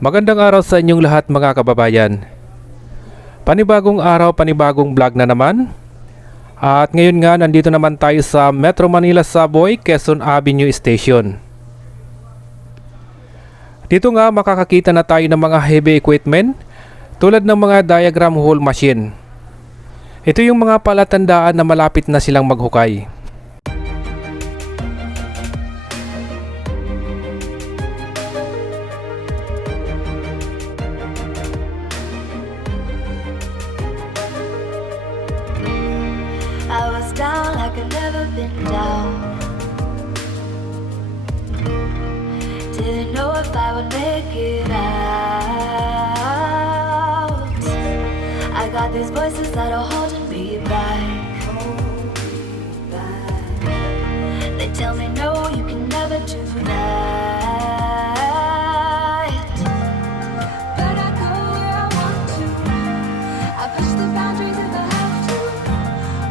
Magandang araw sa inyong lahat mga kababayan. Panibagong araw, panibagong vlog na naman. At ngayon nga nandito naman tayo sa Metro Manila Subway, Quezon Avenue Station. Dito nga makakakita na tayo ng mga heavy equipment tulad ng mga diagram hole machine. Ito yung mga palatandaan na malapit na silang maghukay. I was down like I've never been down. Didn't know if I would make it out. I got these voices that are holding me back. They tell me no, you can never do that. But I go where I want to. I push the boundaries if I have to.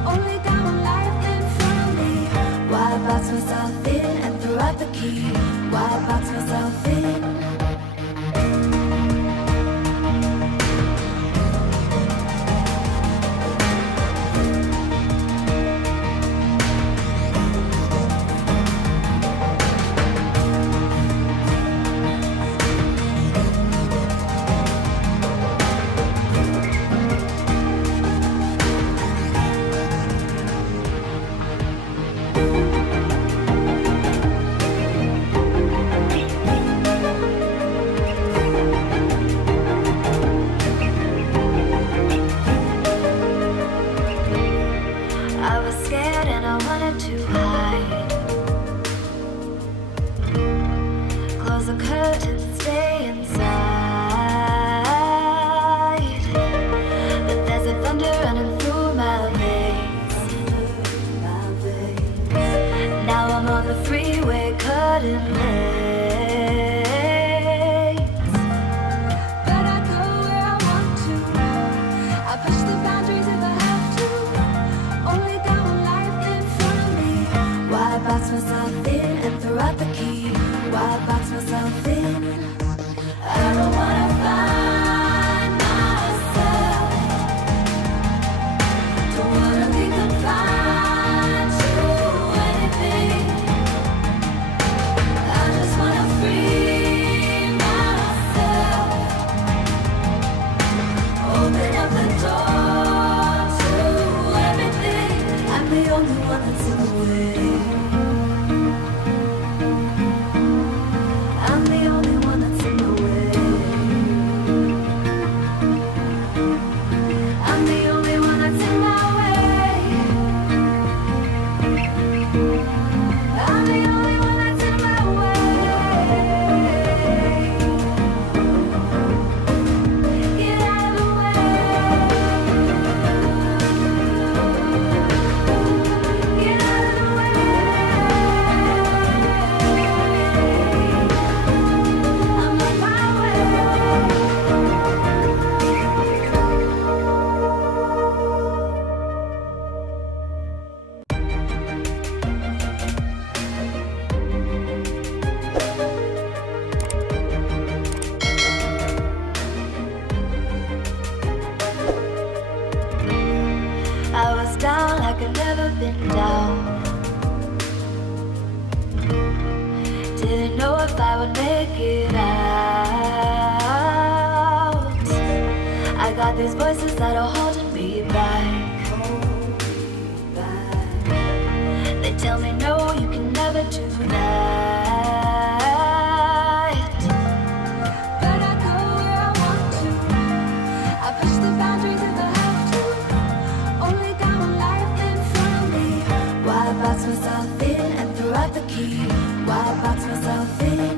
Only got one life in front of me. Why box myself in and throw out the key? Why box myself in? I was scared and I wanted to hide. Close the curtains and stay inside. But there's a thunder running through my veins. Now I'm on the freeway cutting lanes. But I go where I want to. I push the boundaries if I have to. Only got one life in front of me. Why box myself in and throw out the key? Why box myself in? I don't wanna find myself. Don't wanna be confined to anything. I just wanna free myself. Open up the door to everything. I'm the only one that's in the way. I'm the only one that's in the way. I'm the only one that's in my way. I'm the only one that's in my way. Get out of the way. Get out of the way. I'm on my way. I was down like I've never been down. Didn't know if I would make it out. I got these voices that are holding me back. They tell me no, you can never do that. But I go where I want to. I push the boundaries if I have to. Only got one life in front of me. Why box myself in and throw out the key? Why box myself in?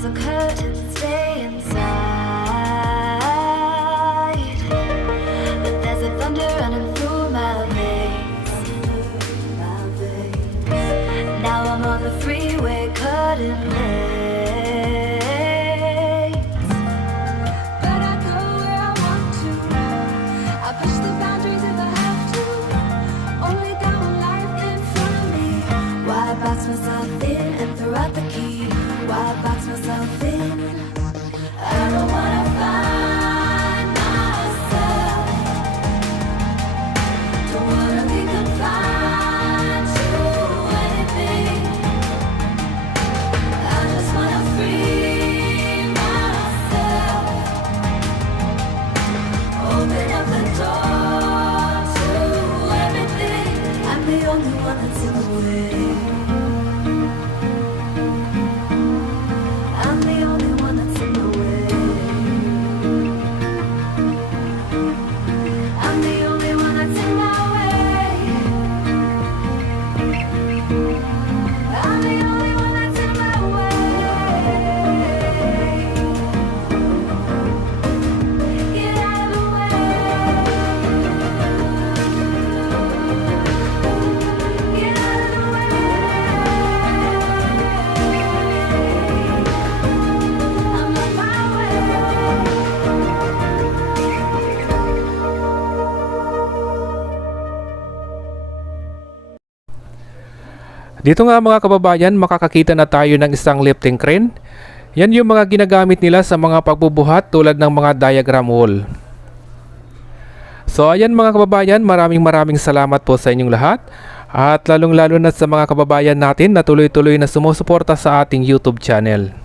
close the curtains, stay inside. But there's a thunder running through my veins. Now I'm on the freeway cutting lanes. But I go where I want to. I push the boundaries if I have to. Only got one life in front of me. Why box myself in and throw out the key? Why box myself in? I don't wanna find myself. Don't wanna be confined to anything. I just wanna free myself. Open up the door to everything. I'm the only one that's in the way. I'm the only one that's in the way. I'm the only one that's in my way. I'm the only one that's in my way. Get out of the way. Get out of the way. I'm on my way. Dito nga mga kababayan, makakakita na tayo ng isang lifting crane. Yan yung mga ginagamit nila sa mga pagbubuhat tulad ng mga diagram wall. So ayan mga kababayan, maraming salamat po sa inyong lahat. At lalong lalo na sa mga kababayan natin na tuloy-tuloy na sumusuporta sa ating YouTube channel.